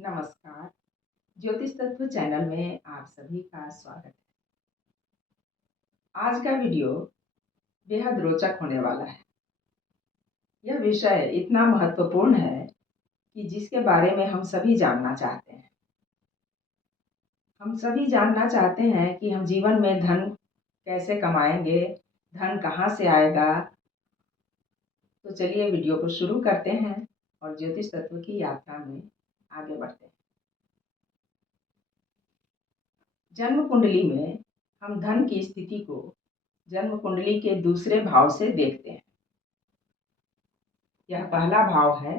नमस्कार। ज्योतिष तत्व चैनल में आप सभी का स्वागत है। आज का वीडियो बेहद रोचक होने वाला है। यह विषय इतना महत्वपूर्ण है कि जिसके बारे में हम सभी जानना चाहते हैं। हम सभी जानना चाहते हैं कि हम जीवन में धन कैसे कमाएंगे, धन कहाँ से आएगा। तो चलिए वीडियो को शुरू करते हैं और ज्योतिष तत्व की यात्रा में आगे बढ़ते हैं। जन्म कुंडली में हम धन की स्थिति को जन्म कुंडली के दूसरे भाव से देखते हैं। यह पहला भाव है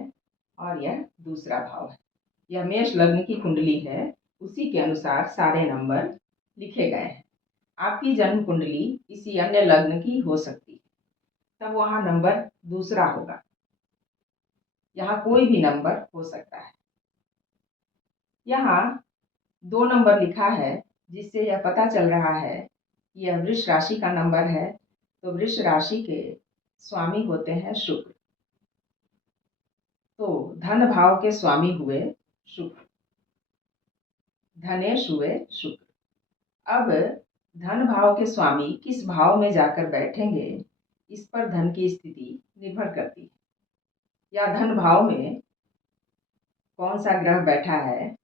और यह दूसरा भाव है। यह मेष लग्न की कुंडली है, उसी के अनुसार सारे नंबर लिखे गए हैं। आपकी जन्म कुंडली किसी अन्य लग्न की हो सकती है, तब वहां नंबर दूसरा होगा। यहाँ कोई भी नंबर हो सकता है। यहाँ 2 नंबर लिखा है, जिससे यह पता चल रहा है कि यह वृष राशि का नंबर है। तो वृष राशि के स्वामी होते हैं शुक्र। तो धन भाव के स्वामी हुए शुक्र, धनेश हुए शुक्र। अब धन भाव के स्वामी किस भाव में जाकर बैठेंगे, इस पर धन की स्थिति निर्भर करती है। या धन भाव में कौन सा ग्रह बैठा है,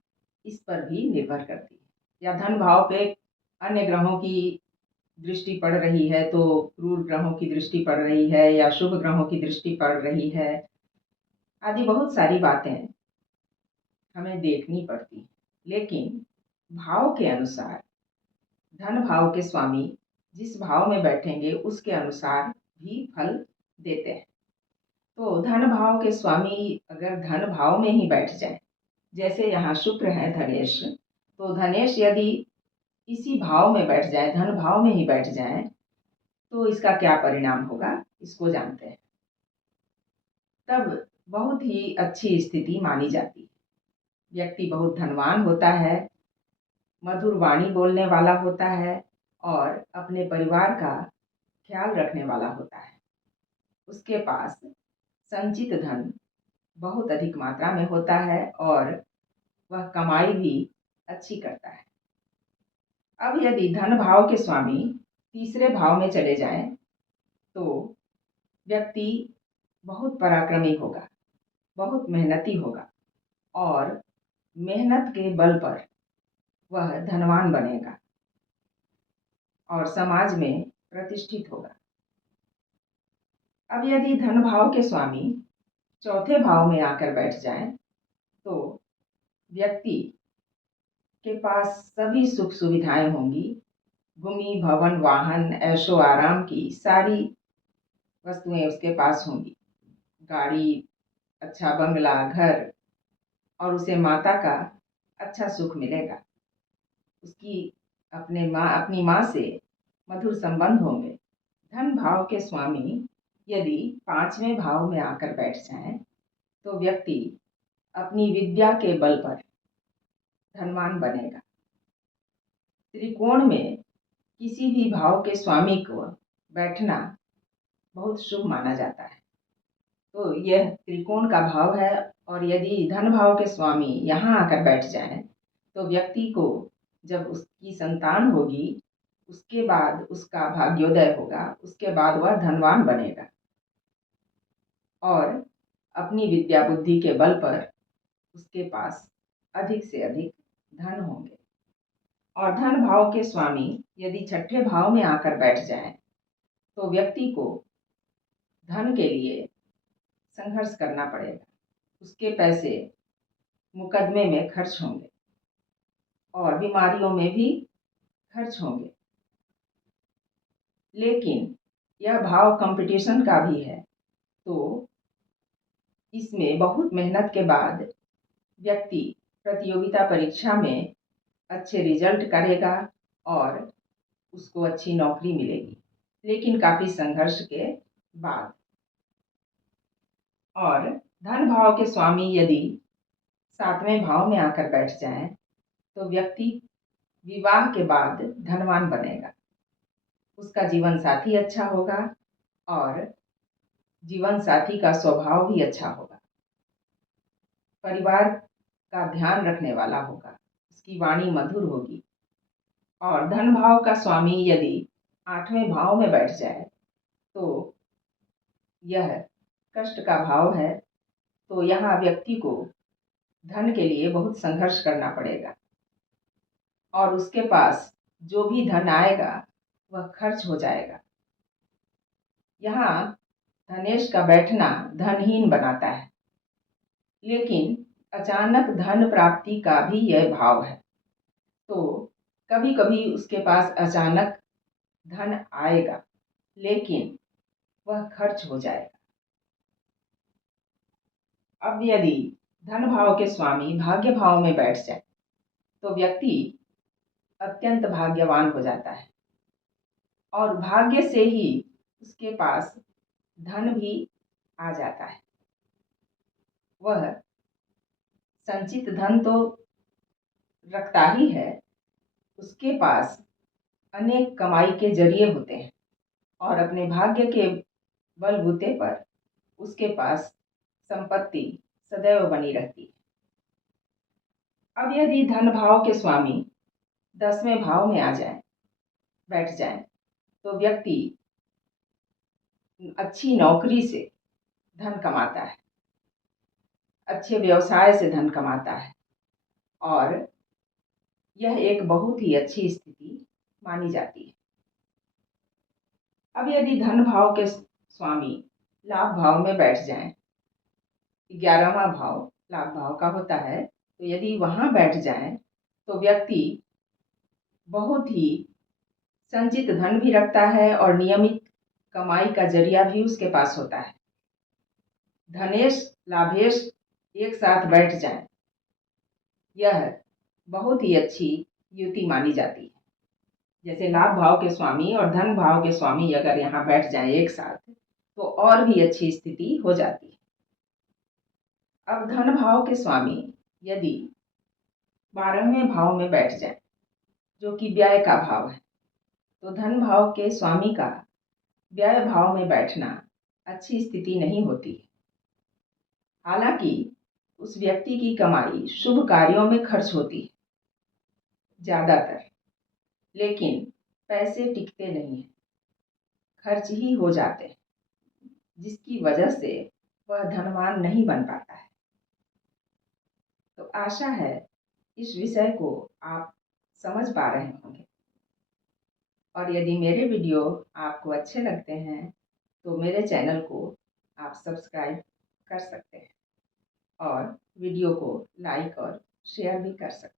इस पर भी निर्भर करती है। या धन भाव पे अन्य ग्रहों की दृष्टि पड़ रही है, तो क्रूर ग्रहों की दृष्टि पड़ रही है या शुभ ग्रहों की दृष्टि पड़ रही है, आदि बहुत सारी बातें हमें देखनी पड़ती। लेकिन भाव के अनुसार धन भाव के स्वामी जिस भाव में बैठेंगे उसके अनुसार भी फल देते हैं। तो धन भाव के स्वामी अगर धन भाव में ही बैठ जाए, जैसे यहाँ शुक्र है धनेश, तो धनेश यदि इसी भाव में बैठ जाए, धन भाव में ही बैठ जाए, तो इसका क्या परिणाम होगा, इसको जानते हैं। तब बहुत ही अच्छी स्थिति मानी जाती है। व्यक्ति बहुत धनवान होता है, मधुर वाणी बोलने वाला होता है और अपने परिवार का ख्याल रखने वाला होता है। उसके पास संचित धन बहुत अधिक मात्रा में होता है और वह कमाई भी अच्छी करता है। अब यदि धन भाव के स्वामी तीसरे भाव में चले जाएं, तो व्यक्ति बहुत पराक्रमी होगा, बहुत मेहनती होगा और मेहनत के बल पर वह धनवान बनेगा और समाज में प्रतिष्ठित होगा। अब यदि धन भाव के स्वामी चौथे भाव में आकर बैठ जाएं, तो व्यक्ति के पास सभी सुख सुविधाएं होंगी। भूमि, भवन, वाहन, ऐशो आराम की सारी वस्तुएं उसके पास होंगी। गाड़ी, अच्छा बंगला, घर, और उसे माता का अच्छा सुख मिलेगा। उसकी अपनी माँ से मधुर संबंध होंगे। धन भाव के स्वामी यदि पांचवें भाव में आकर बैठ जाएं, तो व्यक्ति अपनी विद्या के बल पर धनवान बनेगा। त्रिकोण में किसी भी भाव के स्वामी को बैठना बहुत शुभ माना जाता है। तो यह त्रिकोण का भाव है और यदि धन भाव के स्वामी यहाँ आकर बैठ जाएं, तो व्यक्ति को जब उसकी संतान होगी, उसके बाद उसका भाग्योदय होगा, उसके बाद वह धनवान बनेगा और अपनी विद्या बुद्धि के बल पर उसके पास अधिक से अधिक धन होंगे। और धन भाव के स्वामी यदि छठे भाव में आकर बैठ जाएं, तो व्यक्ति को धन के लिए संघर्ष करना पड़ेगा। उसके पैसे मुकदमे में खर्च होंगे और बीमारियों में भी खर्च होंगे। लेकिन यह भाव कंपटीशन का भी है, तो इसमें बहुत मेहनत के बाद व्यक्ति प्रतियोगिता परीक्षा में अच्छे रिजल्ट करेगा और उसको अच्छी नौकरी मिलेगी, लेकिन काफी संघर्ष के बाद। और धन भाव के स्वामी यदि सातवें भाव में आकर बैठ जाएं, तो व्यक्ति विवाह के बाद धनवान बनेगा। उसका जीवन साथी अच्छा होगा और जीवन साथी का स्वभाव भी अच्छा होगा। परिवार का ध्यान रखने वाला होगा, उसकी वाणी मधुर होगी। और धन भाव का स्वामी यदि 8वें भाव में बैठ जाए तो यह कष्ट का भाव है। तो यहाँ व्यक्ति को धन के लिए बहुत संघर्ष करना पड़ेगा और उसके पास जो भी धन आएगा वह खर्च हो जाएगा। यहाँ धनेश का बैठना धनहीन बनाता है, लेकिन अचानक धन प्राप्ति का भी यह भाव है। तो कभी कभी उसके पास अचानक धन आएगा, लेकिन वह खर्च हो जाएगा। अब यदि धन भाव के स्वामी भाग्य भाव में बैठ जाए तो व्यक्ति अत्यंत भाग्यवान हो जाता है और भाग्य से ही उसके पास धन भी आ जाता है। वह संचित धन तो रखता ही है, उसके पास अनेक कमाई के जरिए होते हैं और अपने भाग्य के बलबूते पर उसके पास संपत्ति सदैव बनी रहती है। अब यदि धन भाव के स्वामी 10वें भाव में आ जाए, बैठ जाए, तो व्यक्ति अच्छी नौकरी से धन कमाता है, अच्छे व्यवसाय से धन कमाता है और यह एक बहुत ही अच्छी स्थिति मानी जाती है। अब यदि धन भाव के स्वामी लाभ भाव में बैठ जाएं, 11वां भाव लाभ भाव का होता है, तो यदि वहां बैठ जाएं तो व्यक्ति बहुत ही संचित धन भी रखता है और नियमित कमाई का जरिया भी उसके पास होता है। धनेश लाभेश एक साथ बैठ जाएं, यह बहुत ही अच्छी युति मानी जाती है। जैसे लाभ भाव के स्वामी और धन भाव के स्वामी अगर यहाँ बैठ जाएं एक साथ तो और भी अच्छी स्थिति हो जाती है। अब धन भाव के स्वामी यदि 12वें भाव में बैठ जाए, जो कि व्यय का भाव है, तो धन भाव के स्वामी का व्यय भाव में बैठना अच्छी स्थिति नहीं होती। हालांकि उस व्यक्ति की कमाई शुभ कार्यों में खर्च होती है ज्यादातर, लेकिन पैसे टिकते नहीं हैं, खर्च ही हो जाते हैं, जिसकी वजह से वह धनवान नहीं बन पाता है। तो आशा है इस विषय को आप समझ पा रहे होंगे और यदि मेरे वीडियो आपको अच्छे लगते हैं तो मेरे चैनल को आप सब्सक्राइब कर सकते हैं और वीडियो को लाइक और शेयर भी कर सकते हैं।